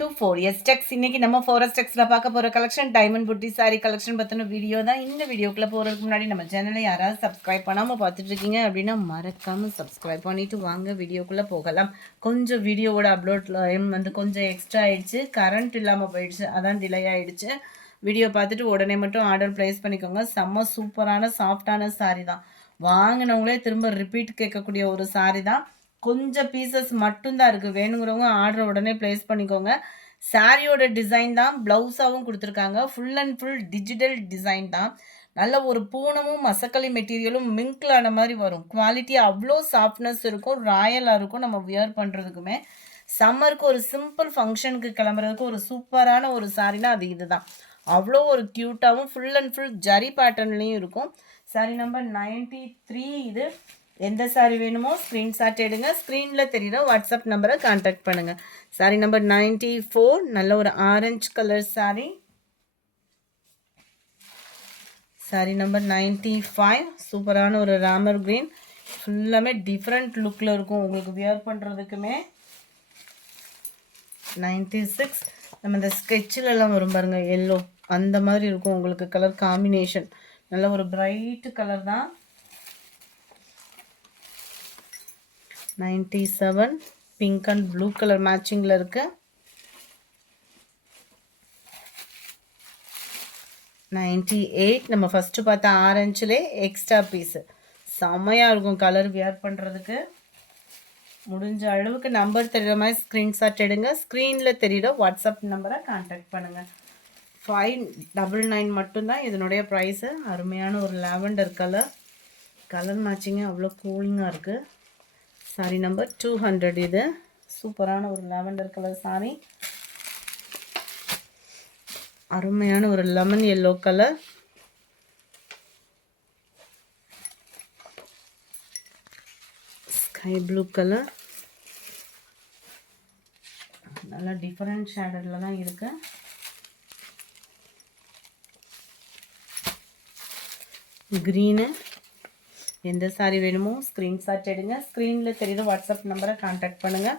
to 4S Tex. இன்னைக்கு நம்ம 4S Texல பார்க்க போற கலெக்ஷன் டைமண்ட் புட்டி சாரி கலெக்ஷன் பத்தின வீடியோ தான். இந்த வீடியோக்குள்ள போறதுக்கு முன்னாடி நம்ம சேனலை யாராவது சப்ஸ்கிரைப் பண்ணாம பார்த்துட்டு இருக்கீங்க அப்படின்னா மறக்காம சப்ஸ்கிரைப் பண்ணிட்டு வாங்க வீடியோக்குள்ள போகலாம். கொஞ்சம் வீடியோவோட அப்லோட் டைம் கொஞ்சம் எக்ஸ்ட்ரா ஆயிடுச்சு, கரண்ட் இல்லாமல் போயிடுச்சு, அதான் டிலே ஆயிடுச்சு. வீடியோ பார்த்துட்டு உடனே மட்டும் ஆர்டர் ப்ளேஸ் பண்ணிக்கோங்க. செம்ம சூப்பரான சாஃப்டான சாரி தான். வாங்கினவங்களே திரும்ப ரிப்பீட் கேட்கக்கூடிய ஒரு சாரி தான். கொஞ்சம் பீசஸ் மட்டும்தான் இருக்குது. வேணுங்கிறவங்க ஆர்டர் உடனே ப்ளேஸ் பண்ணிக்கோங்க. சாரியோட டிசைன் தான் ப்ளவுஸாகவும் கொடுத்துருக்காங்க. Full and full digital design தான். நல்ல ஒரு பூனமும் மசக்களி மெட்டீரியலும் மிங்கில் ஆன மாதிரி வரும். குவாலிட்டி அவ்வளோ சாஃப்ட்னஸ் இருக்கும், ராயலாக இருக்கும். நம்ம வியர் பண்ணுறதுக்குமே சம்மருக்கு ஒரு சிம்பிள் ஃபங்க்ஷனுக்கு கிளம்புறதுக்கு ஒரு சூப்பரான ஒரு சாரினா அது இதுதான். அவ்வளோ ஒரு க்யூட்டாகவும் ஃபுல் அண்ட் ஃபுல் ஜரி பேட்டர்ன்லேயும் இருக்கும். Sorry number 93. இது எந்த சாரி வேணுமோ ஸ்க்ரீன்ஷாட் எடுங்க. ஸ்க்ரீனில் தெரியுற வாட்ஸ்அப் நம்பரை கான்டாக்ட் பண்ணுங்கள். Sorry number 94. நல்ல ஒரு orange colour sorry. Sorry number 95. சூப்பரான ஒரு ராமர் க்ரீன். ஃபுல்லாமே டிஃப்ரெண்ட் லுக்கில் இருக்கும் உங்களுக்கு வியர் பண்ணுறதுக்குமே. 96. நம்ம இந்த ஸ்கெட்சிலெல்லாம் வரும் பாருங்கள், எல்லோ அந்த மாதிரி இருக்கும் உங்களுக்கு கலர் காம்பினேஷன். நல்ல ஒரு பிரைட் கலர் தான். 97. பிங்க் அண்ட் ப்ளூ கலர் மேட்சிங்கில் இருக்கு. 98. நம்ம ஃபஸ்ட்டு பார்த்த ஆரஞ்சிலே எக்ஸ்ட்ரா பீஸு செம்மையாக இருக்கும் கலர் வியர் பண்ணுறதுக்கு. முடிஞ்ச அளவுக்கு நம்பர் தெரிகிற மாதிரி ஸ்க்ரீன்ஷாட் எடுங்க. ஸ்க்ரீனில் தெரியுற வாட்ஸ்அப் நம்பரை கான்டாக்ட் பண்ணுங்கள். 599 மட்டும்தான் இதனுடைய ப்ரைஸு. அருமையான ஒரு லாவெண்டர் கலர் மேட்சிங்கு அவ்வளோ கூலிங்காக இருக்குது. Sorry number 200. இது சூப்பரான ஒரு லாவெண்டர் கலர் சாரி. அருமையான ஒரு lemon yellow colour. Sky blue colour. நல்லா டிஃப்ரெண்ட் ஷேடரில் தான் இருக்கு. க்ரீனு. எந்த சாரி வேணுமோ ஸ்க்ரீன்ஷாட் எடுங்க. ஸ்க்ரீனில் தெரியுற வாட்ஸ்அப் நம்பரை கான்டாக்ட் பண்ணுங்கள்.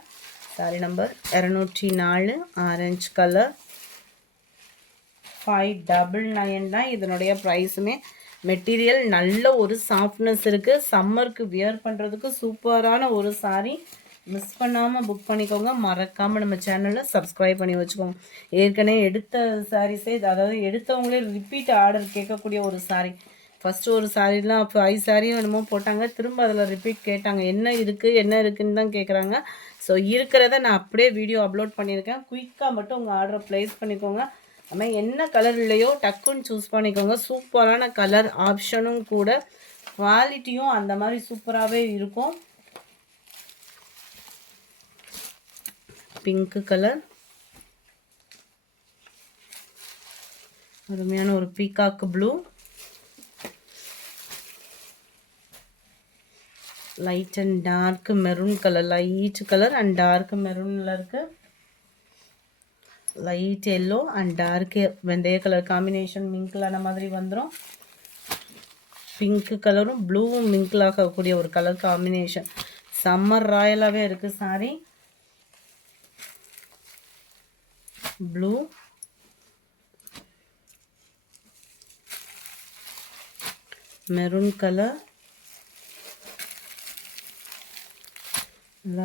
Sorry number 204. Orange colour. 599 தான் இதனுடைய ப்ரைஸுமே. மெட்டீரியல் நல்ல ஒரு சாஃப்ட்னஸ் இருக்குது. சம்மருக்கு வியர் பண்ணுறதுக்கு சூப்பரான ஒரு சாரி. மிஸ் பண்ணாமல் புக் பண்ணிக்கோங்க. மறக்காமல் நம்ம சேனலில் சப்ஸ்கிரைப் பண்ணி வச்சுக்கோங்க. ஏற்கனவே எடுத்த சாரீஸே, அதாவது எடுத்தவங்களே ரிப்பீட் ஆர்டர் கேட்கக்கூடிய ஒரு சாரி. ஃபஸ்ட்டு ஒரு சாரீலாம் 5 சாரியும் என்னமோ போட்டாங்க, திரும்ப அதில் ரிப்பீட் கேட்டாங்க. என்ன இருக்குதுன்னு தான் கேட்குறாங்க. ஸோ இருக்கிறத நான் அப்படியே வீடியோ அப்லோட் பண்ணியிருக்கேன். குயிக்காக மட்டும் உங்கள் ஆர்டரை ப்ளேஸ் பண்ணிக்கோங்க. அதுமாதிரி என்ன கலர் இல்லையோ டக்குன்னு சூஸ் பண்ணிக்கோங்க. சூப்பரான கலர் ஆப்ஷனும் கூட, குவாலிட்டியும் அந்த மாதிரி சூப்பராகவே இருக்கும். Pink colour. அருமையான ஒரு peacock blue. Light and dark maroon colour. Light colour and dark மெரூனில் இருக்குது. லைட் எல்லோ அண்ட் டார்க் வெந்தய கலர் காம்பினேஷன் மிங்கிளான மாதிரி வந்துடும். பிங்க் கலரும் ப்ளூவும் மிங்கிளாகக்கூடிய ஒரு கலர் காம்பினேஷன். சம்மர் ராயலாகவே இருக்குது சாரி. ப்ளூ, மெரூன் கலர்,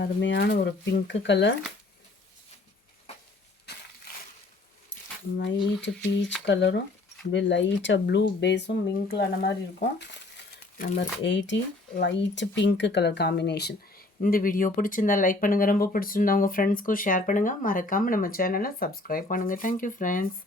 அருமையான ஒரு பிங்க் கலர், லைட் பீச் கலரும் அப்படியே லைட்டாக ப்ளூ பேஸும் மிங்கிளான மாதிரி இருக்கும். Number 80. Light pink colour combination. இந்த வீடியோ பிடிச்சிருந்தா லைக் பண்ணுங்கள். ரொம்ப பிடிச்சிருந்தா உங்கள் ஃப்ரெண்ட்ஸ்க்கும் ஷேர் பண்ணுங்கள். மறக்காமல் நம்ம சேனலை சப்ஸ்கிரைப் பண்ணுங்கள். Thank you friends.